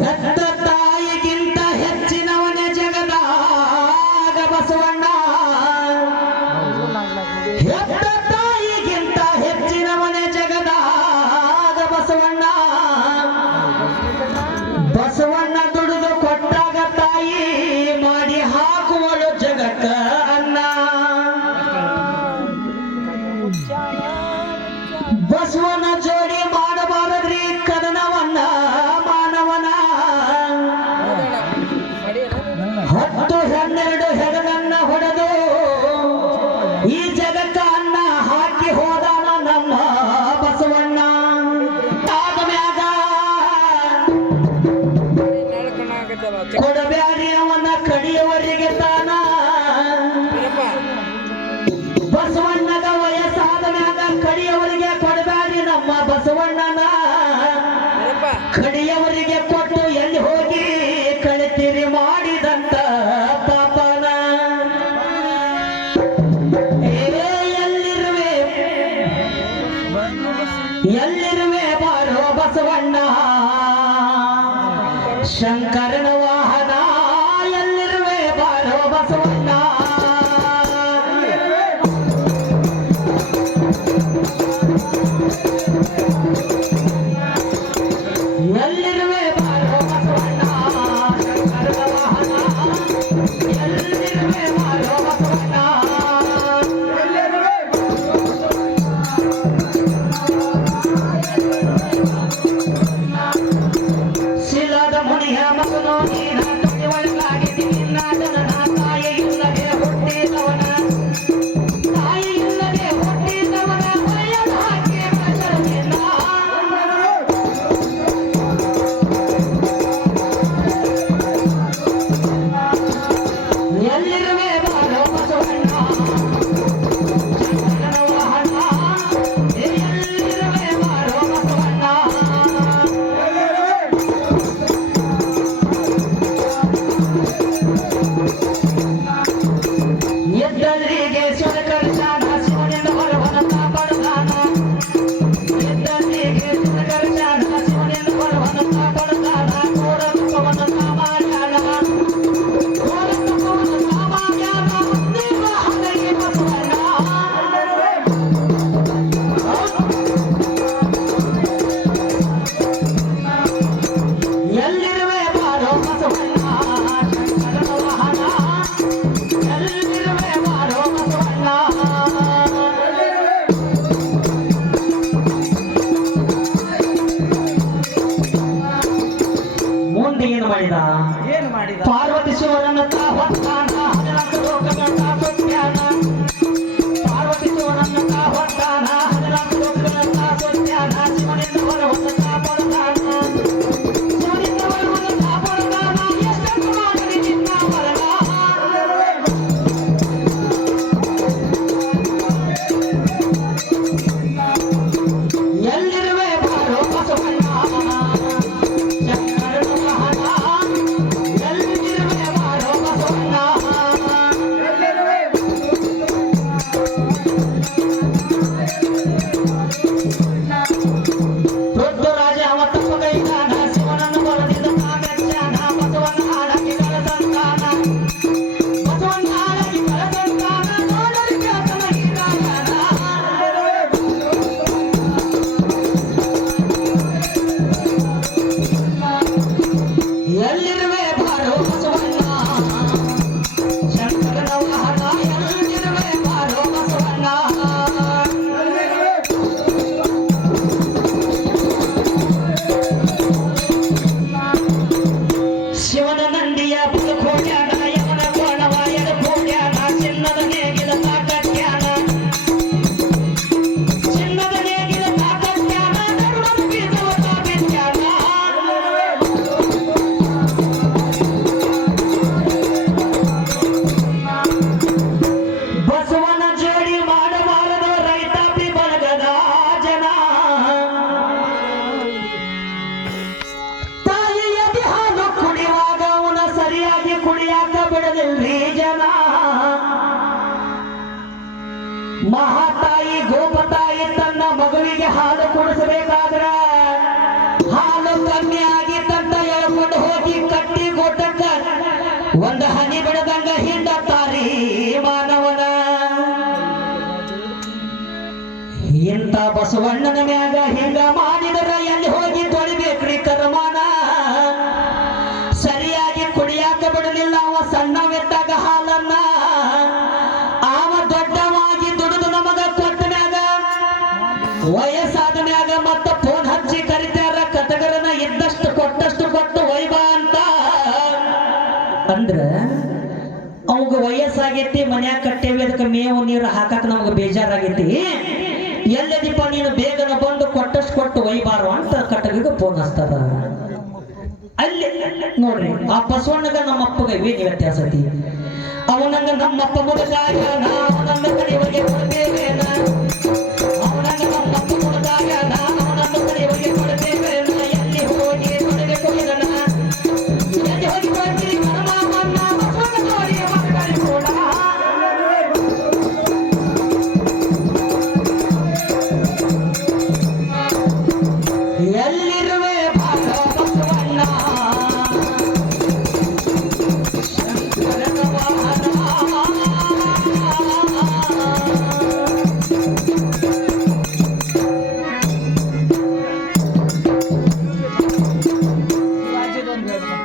ಹೆತ್ತ ತಾಯಿಗಿಂತ ಹೆಚ್ಚಿನವನೇ ಜಗದಾಗ ಬಸವಣ್ಣ. ಹೆತ್ತ ತಾಯಿಗಿಂತ ಹೆಚ್ಚಿನವನೇ ಜಗದಾಗ ಬಸವಣ್ಣ. ಬಸವಣ್ಣ ದುಡಿದು ಕೊಟ್ಟಾಗ ತಾಯಿ ಮಾಡಿ ಹಾಕುವಳು ಜಗಕ್ಕ ಅನ್ನ. ಬಸವನ ಜೋಡಿ ಮಾಡಬಾರದ್ರಿ ಕದನವನ್ನ ಮಾನವನ. 10 12 ಹೆಗಲನ್ನ ಹೊಡೆದು ಈ ಜಗಕ್ಕ ಅನ್ನ ಹಾಕಿ ಹೋದಾನ ನಮ್ಮ ಬಸವಣ್ಣ. ಆದ ಮ್ಯಾಗ ಕೊಡಬ್ಯಾರಿ ಅವನ ಕಡಿಯವರಿಗೆ ತಾನ. ಬಸವಣ್ಣಗ ವಯಸ್ಸಾದ ಮ್ಯಾಗ ಕಡಿಯವರಿಗೆ ಕೊಡಬ್ಯಾರಿ ನಮ್ಮ ಬಸವಣ್ಣನ. ಕಡಿಯವರಿಗೆ ಕೊಟ್ಟು ಎಲ್ಲಿ ಹೋಗಿ ಕಳಿತಿರಿ ಮಾಡಿದಂತ ಪಾಪನ. ಎಲ್ಲಿರುವೆ ಬಾರೋ ಬಸವಣ್ಣ, ಶಂಕರನ ವಾಹನ. ಎಲ್ಲಿರುವೆ ಬಾರೋ ಬಸವಣ್ಣ. ಎಲ್ಲಿರುವೆ ಬಾರೋ ಬಸವಣ್ಣ, ಶಂಕರನ ವಾಹನ. ಎಲ್ಲಿರುವೆ ಬಾರೋ ಬಸವಣ್ಣ. ಶಿಲಾದ ಮುನಿಯ ಮಗನು ನೀನ ಒಳಗಾಗಿದ್ದಿ ನಿನ್ನ ಜನನ. ತಾಯಿ ಇಲ್ಲದೆ ಹುಟ್ಟಿದವನ, ತಾಯಿ ಇಲ್ಲದೆ ಹುಟ್ಟಿದವನ ಭಯದ ಹಾಕಿ ಬಸವಣ್ಣ. ಎಲ್ಲಿರುವೆ ಬಾರೋ ಬಸವಣ್ಣ, ಶಂಕರನ ವಾಹನ. ಎಲ್ಲಿರುವೆ ಬಾರೋ ಬಸವಣ್ಣ. ಎದ್ದಲ್ಲಿಗೆ ಸುರಕರ್ಷಾನ ಶಿವನಿಂದ ಹೊರವನ ಕಾಪಾಡುತ್ತಾನ. ಎದ್ದಲ್ಲಿಗೆ ಸುರಕರ್ಷಾನ ಶಿವನಿಂದ ಹೊರವನ ಕಾಪಾಡುತ್ತಾನ. ಘೋರ ದುಃಖವನ್ನು ಕಾಮಾಡ್ಯಾನ, ಘೋರ ದುಃಖವನ್ನು ಕಾಮಾಡ್ಯಾನ. ಮುಂದಿನ ಹಣೆಗೆ ಬಸವಣ್ಣ. ಎಲ್ಲಿರುವೆ ಬಾರೋ ಬಸವಣ್ಣ, ಶಂಕರನ ವಾಹನ. ಎಲ್ಲಿರುವೆ ಬಾರೋ ಬಸವಣ್ಣ. ಮುಂದೆ ಏನು ಮಾಡಿದ? ಪಾರ್ವತಿ ಶಿವನನ್ನ ತಾ ಹೊತ್ತಾನ. 14 ಲೋಕಗಳ ತಾ ಸುತ್ಯಾನ. ಪಾರ್ವತಿ ಶಿವನನ್ನ ತಾ ಹೊತ್ತಾನ. 14 ಲೋಕಗಳ ತಾ ಸುತ್ಯಾನ. ಶಿವನಿಂದ ಹೊರವನ್ನು ಕಾಪಾಡುತ್ತಾನ. ಶಿವನಿಂದ ಹೊರವನ್ನು ಕಾಪಾಡುತ್ತಾನ. ಎಷ್ಟೊಂದು ಮಾಡಲಿ ನಿನ್ನ ಮರಣ. ಎಲ್ಲಿರುವೆ ಬಾರೋ ಬಸವಣ್ಣ, ಶಂಕರನ ವಾಹನ. ಎಲ್ಲಿರುವೆ ಬಾರೋ ಬಸವಣ್ಣ. ಕುಡಿಯಾಕ ಬಿಡದಿಲ್ರಿ ಜನ ಮಹಾತಾಯಿ ಗೋಪತಾಯಿ ತನ್ನ ಮಗುವಿಗೆ ಹಾಲು ಕುಡಿಸಬೇಕಾದ್ರ ಹಾಲು ಕಮ್ಮಿ ಆಗಿತ್ತಂತ ಹೇಳ್ಕೊಂಡು ಹೋಗಿ ಕಟ್ಟಿ ಗೋಟಕ್ಕ ಒಂದು ಹನಿ ಬಿಡದಂಗ ಹಿಂಡತ್ತಾರಿ ಮಾನವನ ಇಂಥ ಬಸವಣ್ಣನ ಮ್ಯಾಗ ಹಿಂಗ ಮಾಡಿದರ ಎಲ್ಲಿ ಹೋಗಿ ತೊಳಿಬೇಕ್ರಿ ಕರ್ಮಾನ ಸರಿಯಾಗಿ ಕುಡಿಯಾಕ ಬಿಡಲಿಲ್ಲ ಅವ ಸಣ್ಣವಿದ್ದಾಗ ಹಾಲನ್ನ ಅವ ದೊಡ್ಡವಾಗಿ ದುಡಿದು ನಮಗ ಕೊಟ್ಟ ಮ್ಯಾಗ ವಯಸ್ಸಾದ ಮ್ಯಾಗ ಮತ್ತ ಫೋನ್ ಹಚ್ಚಿ ಕರಿತಾರ ಕಟಗರನ ಇದ್ದಷ್ಟು ಕೊಟ್ಟಷ್ಟು ಕೊಟ್ಟು ವೈಭಾ ಅಂತ ಅಂದ್ರ ಅವಾಗ ವಯಸ್ಸಾಗೈತಿ ಮನ್ಯಾಗ ಕಟ್ಟೇವಿ ಅದಕ್ಕೆ ಮೇವು ನೀರು ಹಾಕಕ್ ನಮ್ಗೆ ಬೇಜಾರಾಗೈತಿ ಎಲ್ಲದಿಪ್ಪ ನೀನು ಬೇಗನ ಬಂದು ಕೊಟ್ಟಷ್ಟು ಕೊಟ್ಟು ಒಯ್ಬಾರು ಅಂತ ಕಟಗಿಗೆ ಫೋನ್ ಹಚ್ತಾರ ಅಲ್ಲಿ ನೋಡ್ರಿ ಆ ಬಸವಣ್ಣಗ ನಮ್ಮಪ್ಪಗ ಏನು ವ್ಯತ್ಯಾಸ ಐತಿ ಅವನಂಗ ನಮ್ಮಪ್ಪ ಮುಡುಗಾಗ ನಾವು ನನ್ನ ಕಡೆಯವರಿಗೆ ಕೊಡ್ತೇವೆ